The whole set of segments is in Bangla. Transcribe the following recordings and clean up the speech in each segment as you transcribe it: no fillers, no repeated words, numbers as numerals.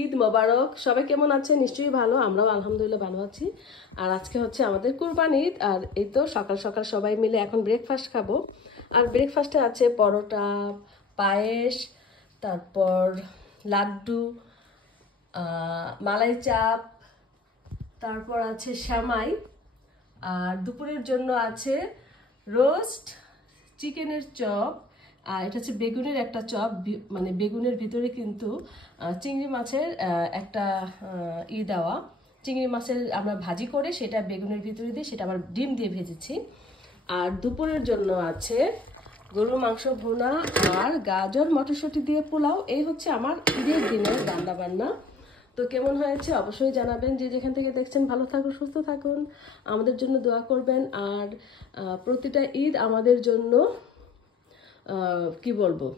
ঈদ মোবারক। সবাই কেমন আছে? নিশ্চয়ই ভালো, আমরাও আলহামদুলিল্লাহ ভালো আছি। আর আজকে হচ্ছে আমাদের কুরবানি ঈদ। আর এই তো সকাল সকাল সবাই মিলে এখন ব্রেকফাস্ট খাবো। আর ব্রেকফাস্টে আছে পরোটা, পায়েস, তারপর লাড্ডু, মালাই চাপ, তারপর আছে সেমাই। আর দুপুরের জন্য আছে রোস্ট, চিকেনের চপ। আর এটা হচ্ছে বেগুনের একটা চপ, মানে বেগুনের ভিতরে কিন্তু চিংড়ি মাছের একটা দেওয়া। চিংড়ি মাছের আমরা ভাজি করে সেটা বেগুনের ভিতরে দিয়ে, সেটা আবার ডিম দিয়ে ভেজেছি। আর দুপুরের জন্য আছে গরুর মাংস ভুনা আর গাজর মটরশুঁটি দিয়ে পোলাও। এই হচ্ছে আমার ঈদের দিনের রান্না বান্না। তো কেমন হয়েছে অবশ্যই জানাবেন। যে যেখান থেকে দেখছেন ভালো থাকুন, সুস্থ থাকুন, আমাদের জন্য দোয়া করবেন। আর প্রতিটা ঈদ আমাদের জন্য কি বলবো,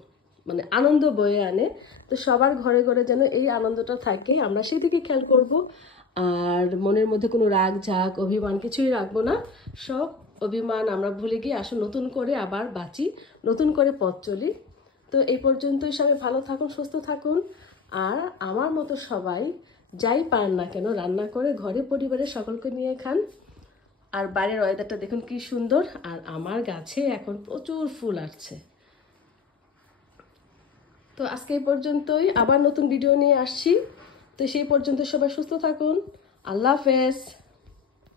মানে আনন্দ বয়ে আনে। তো সবার ঘরে ঘরে যেন এই আনন্দটা থাকে, আমরা সেদিকে খেয়াল করব। আর মনের মধ্যে কোনো রাগ ঝাগ অভিমান কিছুই রাখবো না। সব অভিমান আমরা ভুলে গিয়ে আসুন নতুন করে আবার বাঁচি, নতুন করে পথ চলি। তো এই পর্যন্তই, সবাই ভালো থাকুন, সুস্থ থাকুন। আর আমার মতো সবাই যাই পারেন না কেন রান্না করে ঘরে পরিবারের সকলকে নিয়ে খান। আর বাইরের ওয়েদারটা দেখুন কি সুন্দর। আর আমার গাছে এখন প্রচুর ফুল আসছে। তো আজকে এই পর্যন্তই, আবার নতুন ভিডিও নিয়ে আসছি। তো সেই পর্যন্ত সবাই সুস্থ থাকুন। আল্লাহ হাফেজ।